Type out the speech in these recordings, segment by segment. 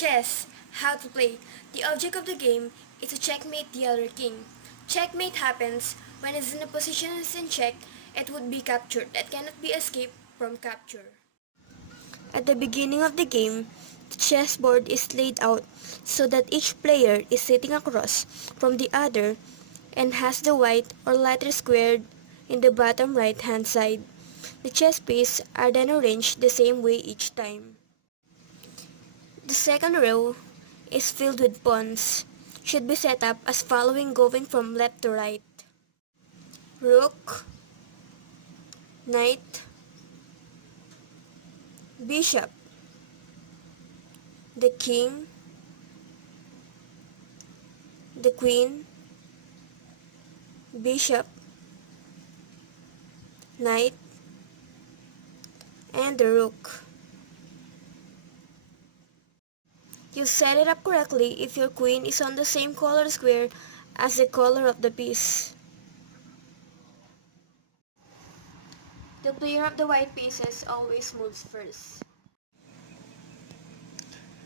Chess. How to play. The object of the game is to checkmate the other king. Checkmate happens when it is in a position is in check, it would be captured. That cannot be escaped from capture. At the beginning of the game, the chessboard is laid out so that each player is sitting across from the other and has the white or lighter square in the bottom right hand side. The chess pieces are then arranged the same way each time. The second row is filled with pawns. Should be set up as following going from left to right. Rook, knight, bishop, the king, the queen, bishop, knight, and the rook. You set it up correctly if your queen is on the same color square as the color of the piece. The player of the white pieces always moves first.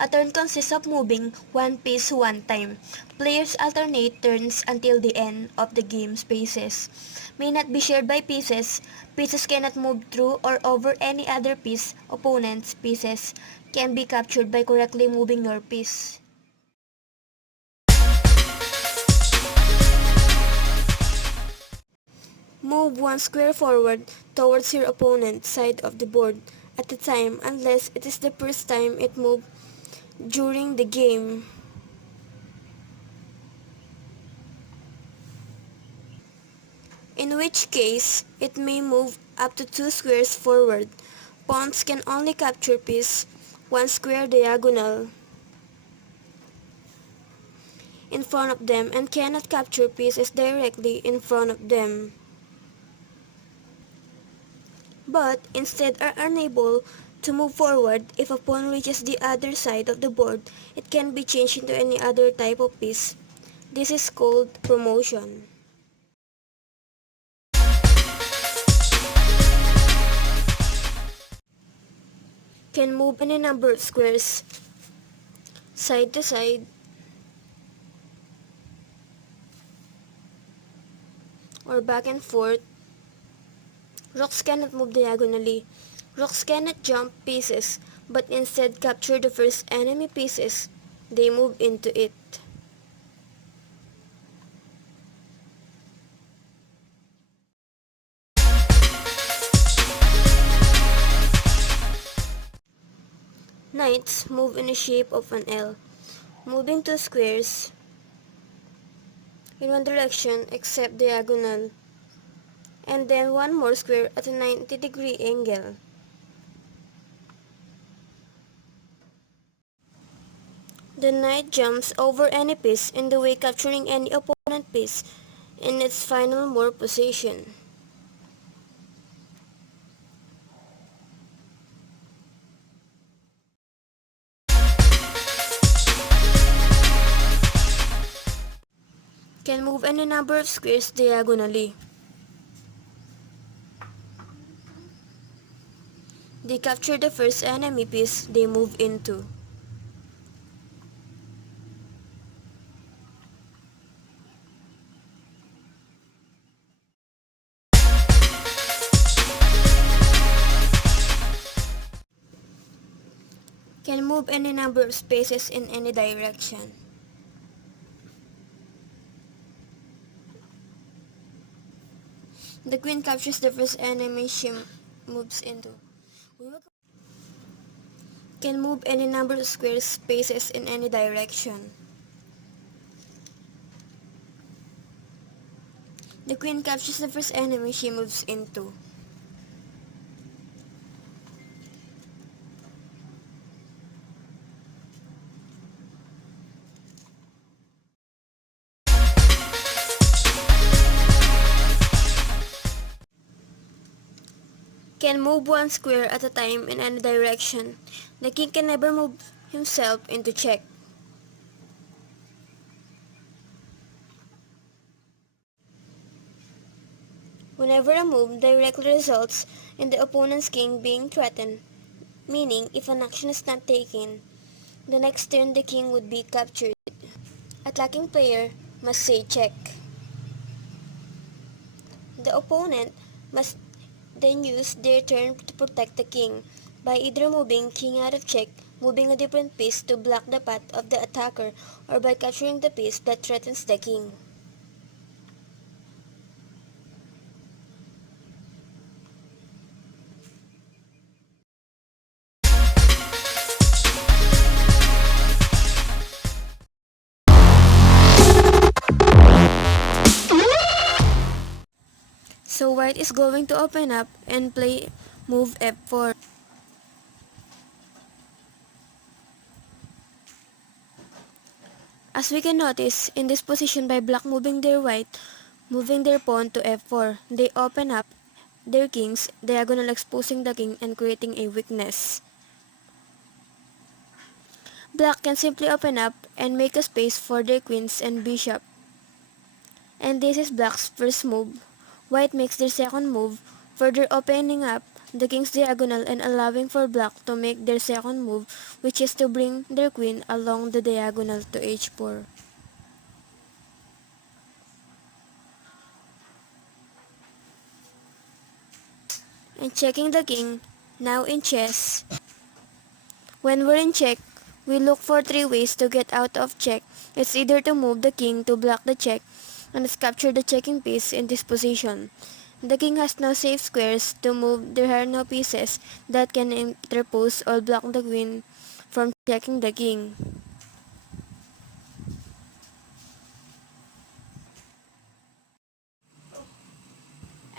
A turn consists of moving one piece one time. Players alternate turns until the end of the game's phases. May not be shared by pieces. Pieces cannot move through or over any other piece. Opponent's pieces can be captured by correctly moving your piece. Move one square forward towards your opponent's side of the board at a time unless it is the first time it moved during the game. In which case, it may move up to 2 squares forward. Pawns can only capture piece 1 square diagonal in front of them and cannot capture pieces directly in front of them, but instead are unable to move forward. If a pawn reaches the other side of the board, it can be changed into any other type of piece. This is called promotion. Can move any number of squares side to side or back and forth. Rooks cannot move diagonally. Rooks cannot jump pieces, but instead capture the first enemy pieces they move into it. Knights move in the shape of an L, moving 2 squares in one direction except diagonal, and then one more square at a 90-degree angle. The knight jumps over any piece in the way, capturing any opponent piece in its final more position. Can move any number of squares diagonally. They capture the first enemy piece they move into. Can move any number of spaces in any direction. The queen captures the first enemy she moves into. Can move any number of square spaces in any direction. The queen captures the first enemy she moves into. Can move one square at a time in any direction. The king can never move himself into check. Whenever a move directly results in the opponent's king being threatened, meaning if an action is not taken, The next turn the king would be captured. Attacking player must say check. The opponent must then use their turn to protect the king by either moving king out of check, moving a different piece to block the path of the attacker, or by capturing the piece that threatens the king. So white is going to open up and play move f4. As we can notice, in this position by black moving their pawn to f4, they open up their kings, diagonal exposing the king and creating a weakness. Black can simply open up and make a space for their queens and bishop. And this is black's first move. White makes their second move, further opening up the king's diagonal and allowing for black to make their second move, which is to bring their queen along the diagonal to h4. And checking the king, now in chess. When we're in check, we look for three ways to get out of check. It's either to move the king to block the check, and it's capture the checking piece in this position. The king has no safe squares to move. There are no pieces that can interpose or block the queen from checking the king.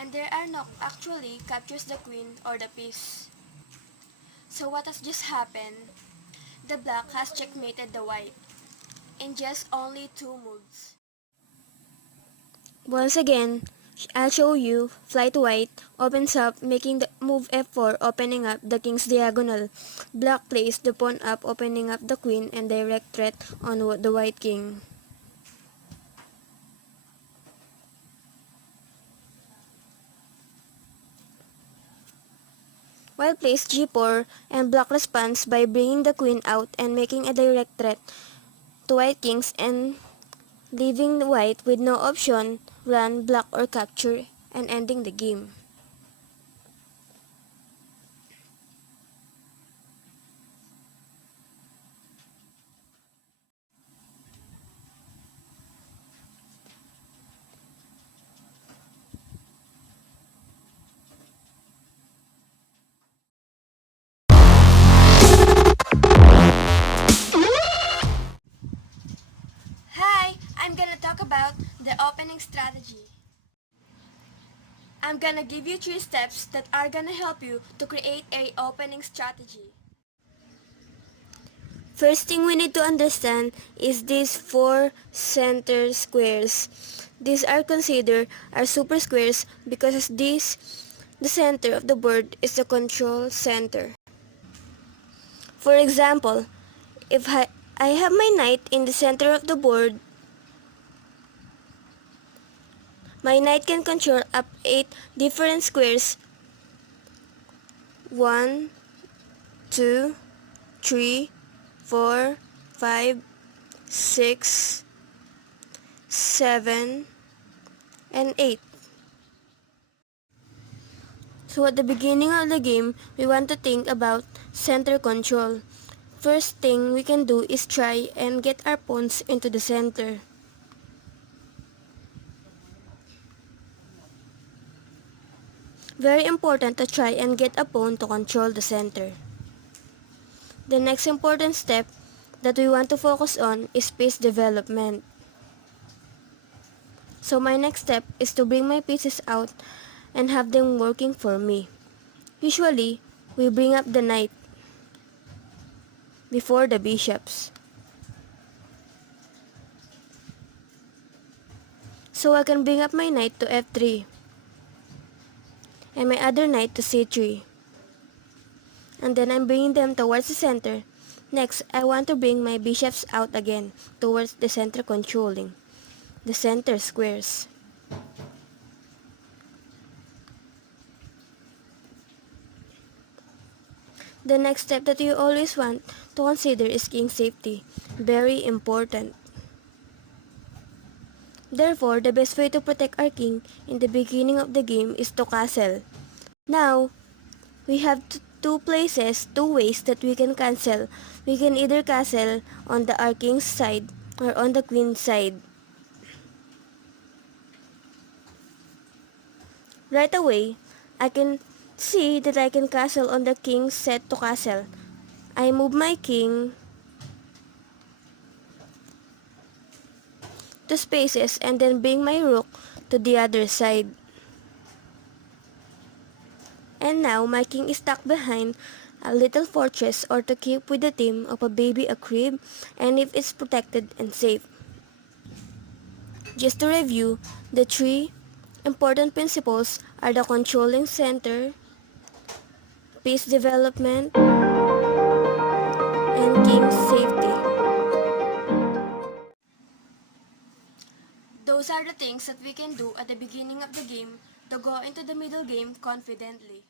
And there are no actually captures the queen or the piece. So what has just happened? The black has checkmated the white in just only two moves. Once again, I'll show you flight white opens up making the move f4 opening up the king's diagonal. Black plays the pawn up opening up the queen and direct threat on the white king. White plays g4 and black responds by bringing the queen out and making a direct threat to white kings and leaving white with no option, run, block or capture and ending the game. Hi, I'm gonna talk about the opening strategy. I'm gonna give you 3 steps that are gonna help you to create a opening strategy. First thing we need to understand is these 4 center squares. These are considered as super squares because the center of the board is the control center. For example, if I have my knight in the center of the board, my knight can control up 8 different squares. 1, 2, 3, 4, 5, 6, 7, and 8. So at the beginning of the game, we want to think about center control. First thing we can do is try and get our pawns into the center. Very important to try and get a pawn to control the center. The next important step that we want to focus on is piece development. So my next step is to bring my pieces out and have them working for me. Usually, we bring up the knight before the bishops. So I can bring up my knight to f3 and my other knight to c3. And then I'm bringing them towards the center. Next, I want to bring my bishops out again towards the center controlling the center squares. The next step that you always want to consider is king safety. Very important. Therefore, the best way to protect our king in the beginning of the game is to castle. Now, we have two ways that we can castle. We can either castle on the our king's side or on the queen's side. Right away, I can see that I can castle on the king's set to castle. I move my king to spaces and then bring my rook to the other side. And now my king is stuck behind a little fortress or to keep with the theme of a baby a crib and if it's protected and safe. Just to review, the three important principles are the controlling center, peace development, and king safety. Those are the things that we can do at the beginning of the game to go into the middle game confidently.